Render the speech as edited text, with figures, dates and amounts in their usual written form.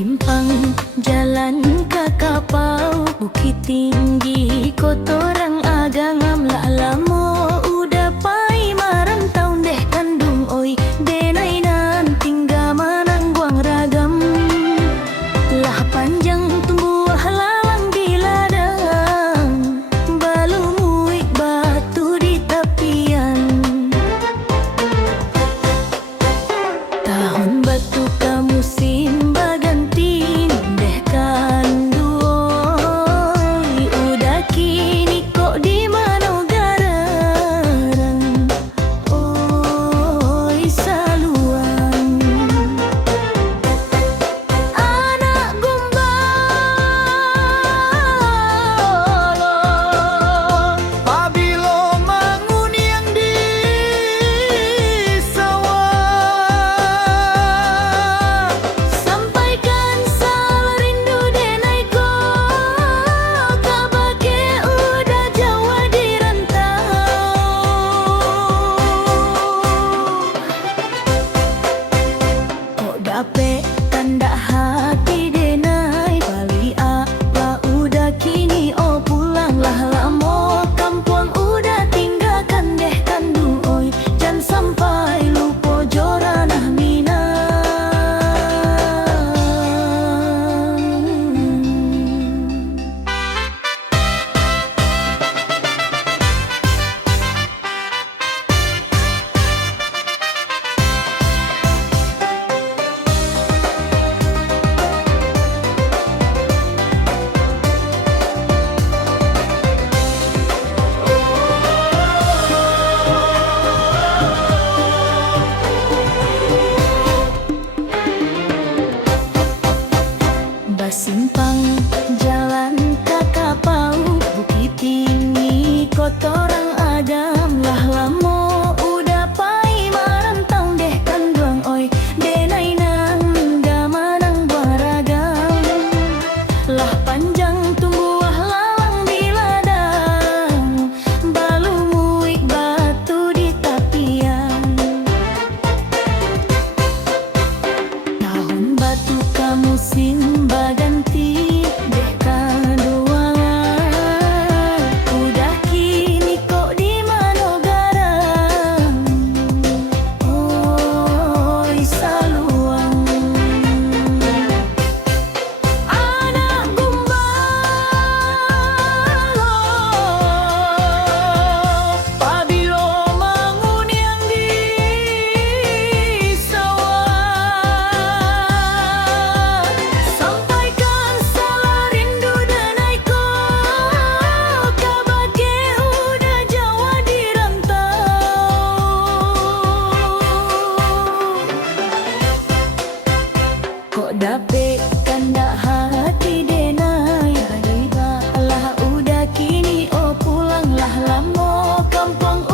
Basimpang jalan ke kapau, bukit tinggi kotorang agangam la lamo udah pai marantau deh kandung oi denai nan tingga manang guang ragam lah panjang tumbuh halalang di ladang balumuik batu di tepian tahun batu kamu simba dape tanda hati denai bali apa udah kini oh pulanglah lamo kampung udah tinggalkan deh kandung oi jangan sampai lupa joranah minang Basimpang jalan ke kapau, bukit tinggi kotorang agam lah lamo udah pai marantau deh kandung oi denai nang gamanang baragam lah panjang tumbuh lalang di ladang balumuik batu di tapian tahun batu kamu simba ganti deh kaduangan udah kini kok di mana garang oi saluang anak gumbalo pabilo mangun yang di sawah sampaikan salah rindu denai ko kabage udah jawa di rantau kok dape kanda hati denai hari lah udah kini oh pulanglah lamo kampung